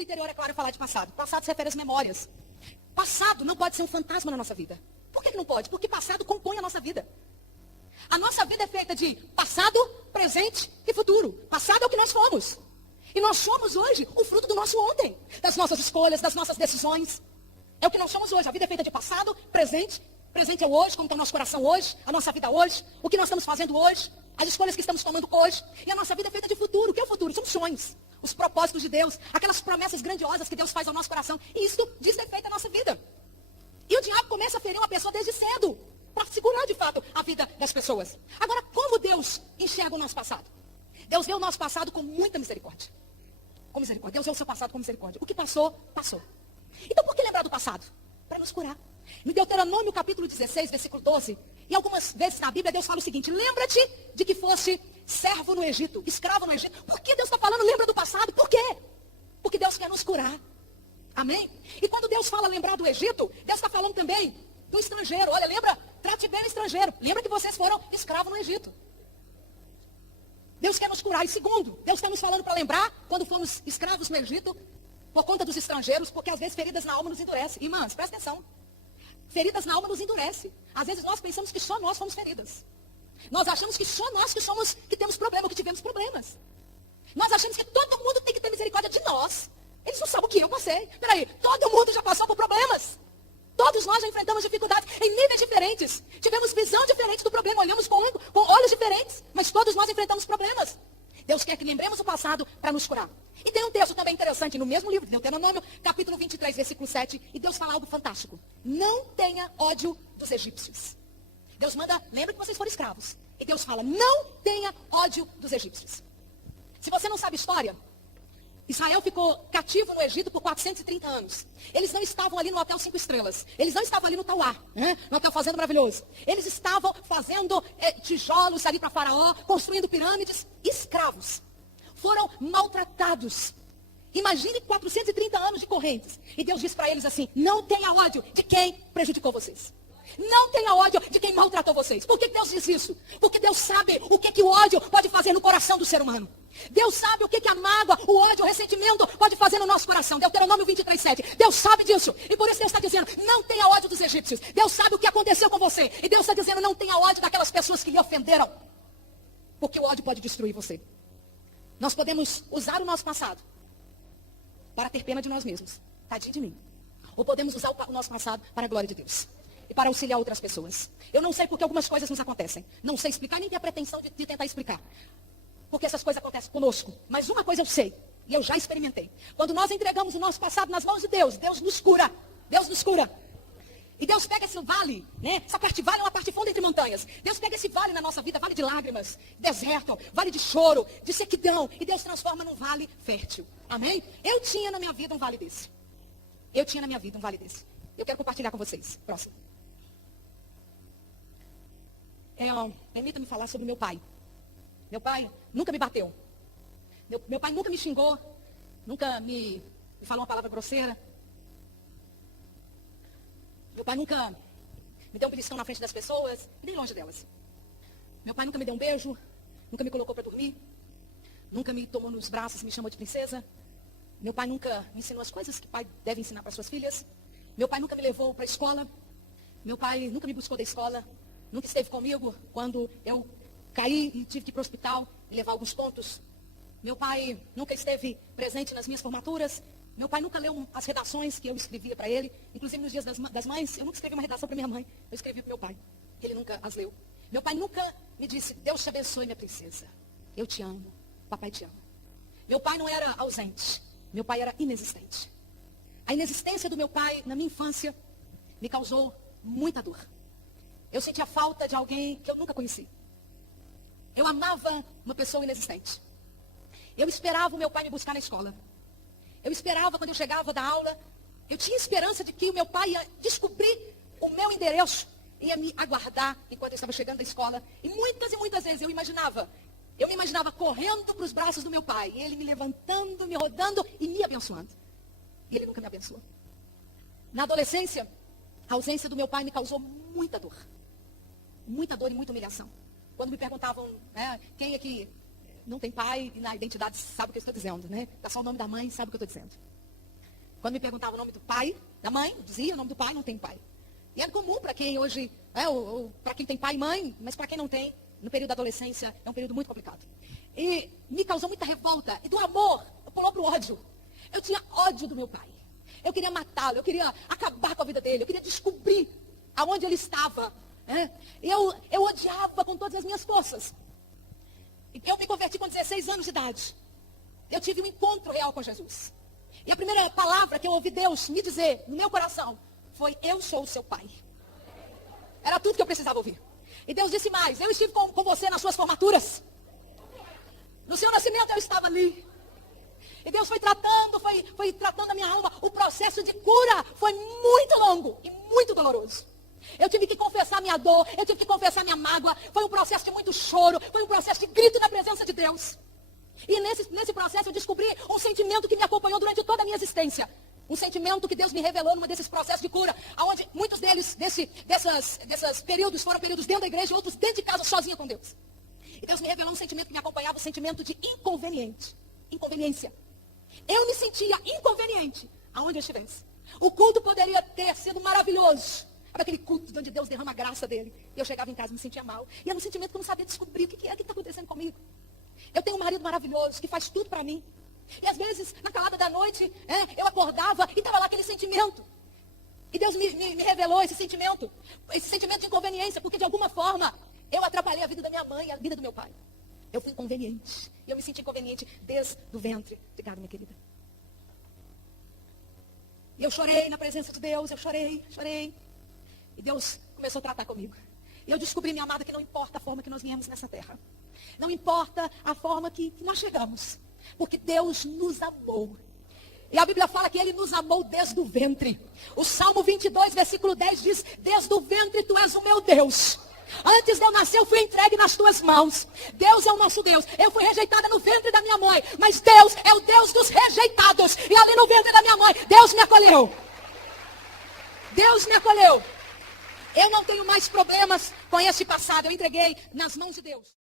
no interior, é claro, falar de passado. Passado se refere às memórias. Passado não pode ser um fantasma na nossa vida. Por que não pode? Porque passado compõe a nossa vida. A nossa vida é feita de passado, presente e futuro. Passado é o que nós fomos. E nós somos hoje o fruto do nosso ontem. Das nossas escolhas, das nossas decisões. É o que nós somos hoje. A vida é feita de passado, presente. Presente é o hoje, como está o nosso coração hoje, a nossa vida hoje, o que nós estamos fazendo hoje, as escolhas que estamos tomando hoje. E a nossa vida é feita de futuro. O que é o futuro? São sonhos, os propósitos de Deus, aquelas promessas grandiosas que Deus faz ao nosso coração. E isso diz respeito à nossa vida. E o diabo começa a ferir uma pessoa desde cedo, para segurar de fato a vida das pessoas. Agora, como Deus enxerga o nosso passado? Deus vê o nosso passado com muita misericórdia. Com misericórdia. Deus vê o seu passado com misericórdia. O que passou, passou. Então por que lembrar do passado? Para nos curar. No Deuteronômio capítulo 16, versículo 12, e algumas vezes na Bíblia Deus fala o seguinte: lembra-te de que fosse servo no Egito, escravo no Egito. Por que Deus está falando lembra do passado? Por quê? Porque Deus quer nos curar. Amém? E quando Deus fala lembrar do Egito, Deus está falando também do estrangeiro. Olha, lembra? Trate bem o estrangeiro. Lembra que vocês foram escravos no Egito. Deus quer nos curar. E segundo, Deus está nos falando para lembrar quando fomos escravos no Egito, por conta dos estrangeiros, porque às vezes feridas na alma nos endurecem. Irmãs, presta atenção. Feridas na alma nos endurece. Às vezes nós pensamos que só nós fomos feridas. Nós achamos que só nós que temos problema, que tivemos problemas. Nós achamos que todo mundo tem que ter misericórdia de nós. Eles não sabem o que eu passei. Peraí, todo mundo já passou por problemas. Todos nós já enfrentamos dificuldades em níveis diferentes. Tivemos visão diferente do problema, olhamos com olhos diferentes. Mas todos nós enfrentamos problemas. Deus quer que lembremos o passado para nos curar. E tem um texto também interessante no mesmo livro, Deuteronômio, capítulo 23, versículo 7. E Deus fala algo fantástico. Não tenha ódio dos egípcios. Deus manda, lembra que vocês foram escravos. E Deus fala, não tenha ódio dos egípcios. Se você não sabe história, Israel ficou cativo no Egito por 430 anos. Eles não estavam ali no Hotel 5 Estrelas. Eles não estavam ali no Tauá, no Hotel Fazenda Maravilhoso. Eles estavam fazendo tijolos ali para Faraó, construindo pirâmides, escravos. Foram maltratados. Imagine 430 anos de correntes. E Deus diz para eles assim, não tenha ódio de quem prejudicou vocês. Não tenha ódio de quem maltratou vocês. Por que Deus diz isso? Porque Deus sabe o que o ódio pode fazer no coração do ser humano. Deus sabe o que a mágoa, o ódio, o ressentimento pode fazer no nosso coração. Deuteronômio 23, 7. Deus sabe disso. E por isso Deus está dizendo, não tenha ódio dos egípcios. Deus sabe o que aconteceu com você. E Deus está dizendo, não tenha ódio daquelas pessoas que lhe ofenderam. Porque o ódio pode destruir você. Nós podemos usar o nosso passado para ter pena de nós mesmos. Tadinho de mim. Ou podemos usar o nosso passado para a glória de Deus. E para auxiliar outras pessoas. Eu não sei porque algumas coisas nos acontecem. Não sei explicar, nem tenho a pretensão de tentar explicar. Porque essas coisas acontecem conosco. Mas uma coisa eu sei, e eu já experimentei. Quando nós entregamos o nosso passado nas mãos de Deus, Deus nos cura. Deus nos cura. E Deus pega esse vale, né? Essa parte vale é uma parte funda entre montanhas. Deus pega esse vale na nossa vida, vale de lágrimas, deserto, vale de choro, de sequidão. E Deus transforma num vale fértil. Amém? Eu tinha na minha vida um vale desse. Eu tinha na minha vida um vale desse. Eu quero compartilhar com vocês. Próximo. Permita-me falar sobre meu pai. Meu pai nunca me bateu. Meu pai nunca me xingou. Nunca me falou uma palavra grosseira. Meu pai nunca me deu um beliscão na frente das pessoas, nem longe delas. Meu pai nunca me deu um beijo. Nunca me colocou para dormir. Nunca me tomou nos braços e me chamou de princesa. Meu pai nunca me ensinou as coisas que o pai deve ensinar para suas filhas. Meu pai nunca me levou para a escola. Meu pai nunca me buscou da escola. Nunca esteve comigo quando eu caí e tive que ir para o hospital e levar alguns pontos. Meu pai nunca esteve presente nas minhas formaturas. Meu pai nunca leu as redações que eu escrevia para ele. Inclusive nos dias das mães, eu nunca escrevi uma redação para minha mãe. Eu escrevi para meu pai. Ele nunca as leu. Meu pai nunca me disse, Deus te abençoe, minha princesa. Eu te amo. Papai te ama. Meu pai não era ausente. Meu pai era inexistente. A inexistência do meu pai na minha infância me causou muita dor. Eu sentia falta de alguém que eu nunca conheci. Eu amava uma pessoa inexistente. Eu esperava o meu pai me buscar na escola. Eu esperava quando eu chegava da aula. Eu tinha esperança de que o meu pai ia descobrir o meu endereço. Ia me aguardar enquanto eu estava chegando da escola. E muitas vezes eu me imaginava correndo para os braços do meu pai. E ele me levantando, me rodando e me abençoando. E ele nunca me abençoou. Na adolescência, a ausência do meu pai me causou muita dor. Muita dor e muita humilhação. Quando me perguntavam, né, quem é que não tem pai e na identidade sabe o que eu estou dizendo, né? Dá só o nome da mãe, sabe o que eu estou dizendo. Quando me perguntavam o nome do pai, da mãe, eu dizia o nome do pai, não tem pai. E é comum para quem hoje, para quem tem pai e mãe, mas para quem não tem, no período da adolescência, é um período muito complicado. E me causou muita revolta. E do amor, pulou para o ódio. Eu tinha ódio do meu pai. Eu queria matá-lo, eu queria acabar com a vida dele, eu queria descobrir aonde ele estava. Eu odiava com todas as minhas forças. Eu me converti com 16 anos de idade. Eu tive um encontro real com Jesus. E a primeira palavra que eu ouvi Deus me dizer no meu coração foi: eu sou o seu pai. Era tudo que eu precisava ouvir. E Deus disse mais: eu estive com você nas suas formaturas. No seu nascimento eu estava ali. E Deus foi tratando a minha alma. O processo de cura foi muito longo e muito doloroso. Eu tive que confessar minha dor, eu tive que confessar minha mágoa. Foi um processo de muito choro, foi um processo de grito na presença de Deus. E nesse processo eu descobri um sentimento que me acompanhou durante toda a minha existência. Um sentimento que Deus me revelou num desses processos de cura, onde muitos deles, desses períodos, foram períodos dentro da igreja, outros dentro de casa, sozinha com Deus. E Deus me revelou um sentimento que me acompanhava, um sentimento de inconveniência. Eu me sentia inconveniente aonde eu estivesse. O culto poderia ter sido maravilhoso. Era aquele culto onde Deus derrama a graça dele. E eu chegava em casa e me sentia mal. E era um sentimento que eu não sabia descobrir o que está acontecendo comigo. Eu tenho um marido maravilhoso que faz tudo para mim. E às vezes, na calada da noite, eu acordava e estava lá aquele sentimento. E Deus me revelou esse sentimento de inconveniência, porque de alguma forma eu atrapalhei a vida da minha mãe e a vida do meu pai. Eu fui inconveniente. E eu me senti inconveniente desde o ventre. Obrigada, minha querida. E eu chorei na presença de Deus, eu chorei. E Deus começou a tratar comigo. E eu descobri, minha amada, que não importa a forma que nós viemos nessa terra. Não importa a forma que nós chegamos. Porque Deus nos amou. E a Bíblia fala que Ele nos amou desde o ventre. O Salmo 22, versículo 10 diz: desde o ventre tu és o meu Deus. Antes de eu nascer, eu fui entregue nas tuas mãos. Deus é o nosso Deus. Eu fui rejeitada no ventre da minha mãe. Mas Deus é o Deus dos rejeitados. E ali no ventre da minha mãe, Deus me acolheu. Deus me acolheu. Eu não tenho mais problemas com esse passado. Eu entreguei nas mãos de Deus.